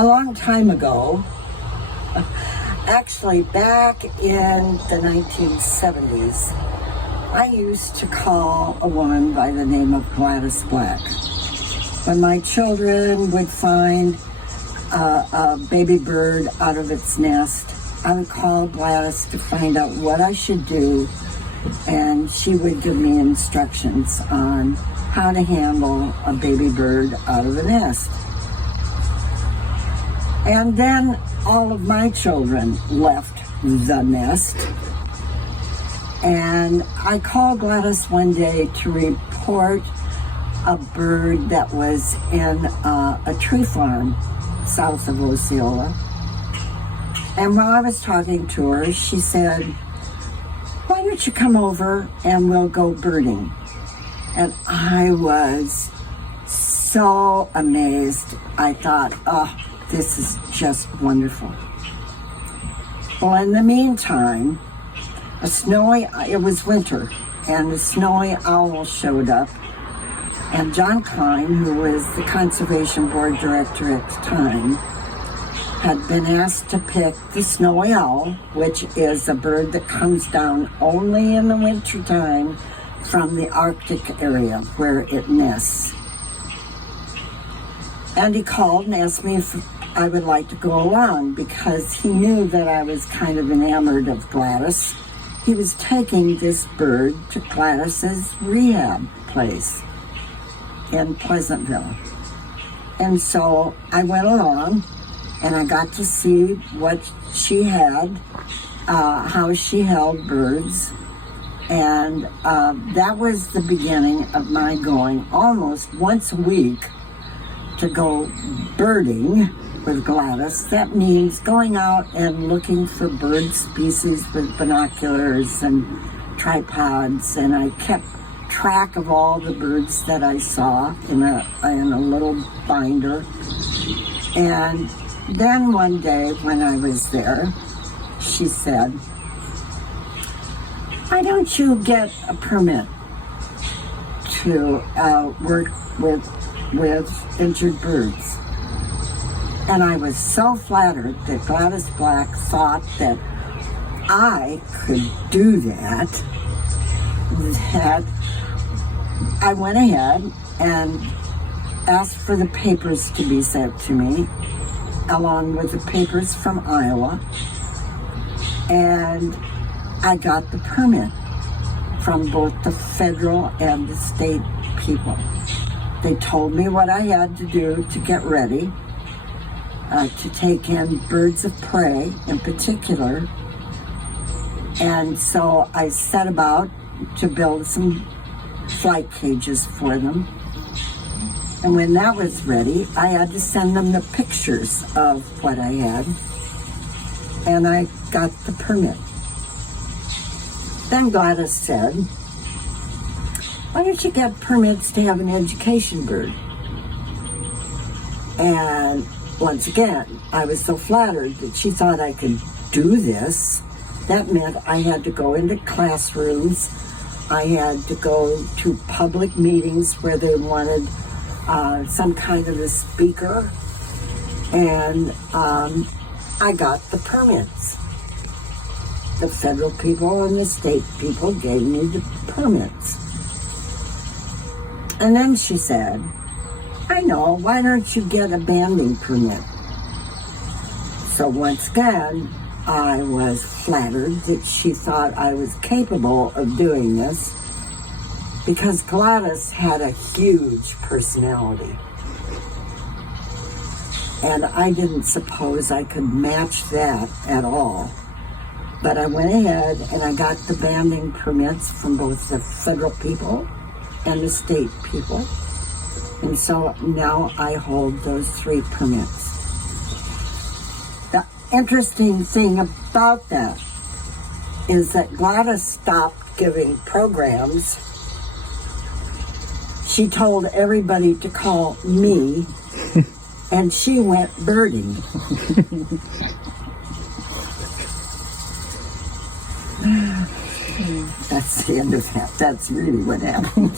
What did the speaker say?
a long time ago, actually back in the 1970s, I used to call a woman by the name of Gladys Black. When my children would find a baby bird out of its nest, I would call Gladys to find out what I should do, and she would give me instructions on how to handle a baby bird out of the nest. And then all of my children left the nest, and I called Gladys one day to report a bird that was in a tree farm south of Osceola. And while I was talking to her, she said, "Why don't you come over and we'll go birding?" And I was so amazed. I thought, oh, this is just wonderful. Well, in the meantime, it was winter, and a snowy owl showed up. And John Klein, who was the Conservation Board Director at the time, had been asked to pick the snowy owl, which is a bird that comes down only in the wintertime from the Arctic area where it nests. And he called and asked me if I would like to go along because he knew that I was kind of enamored of Gladys. He was taking this bird to Gladys's rehab place in Pleasantville. And so I went along, and I got to see what she had, how she held birds. And that was the beginning of my going almost once a week to go birding with Gladys. That means going out and looking for bird species with binoculars and tripods, and I kept track of all the birds that I saw in a little binder. And then one day when I was there, she said, "Why don't you get a permit to work with injured birds?" And I was so flattered that Gladys Black thought that I could do that I went ahead and asked for the papers to be sent to me, along with the papers from Iowa, and I got the permit from both the federal and the state people. They told me what I had to do to get ready, to take in birds of prey in particular, and so I set about to build some flight cages for them. And when that was ready, I had to send them the pictures of what I had, and I got the permit. Then Gladys said, "Why don't you get permits to have an education bird?" And once again, I was so flattered that she thought I could do this. That meant I had to go into classrooms. I had to go to public meetings where they wanted some kind of a speaker, and I got the permits. The federal people and the state people gave me the permits. And then she said, "I know, why don't you get a banding permit?" So once again, I was flattered that she thought I was capable of doing this, because Gladys had a huge personality. And I didn't suppose I could match that at all. But I went ahead and I got the banding permits from both the federal people and the state people. And so now I hold those 3 permits. The interesting thing about that is that Gladys stopped giving programs. She told everybody to call me, and she went birding. That's the end of that. That's really what happened.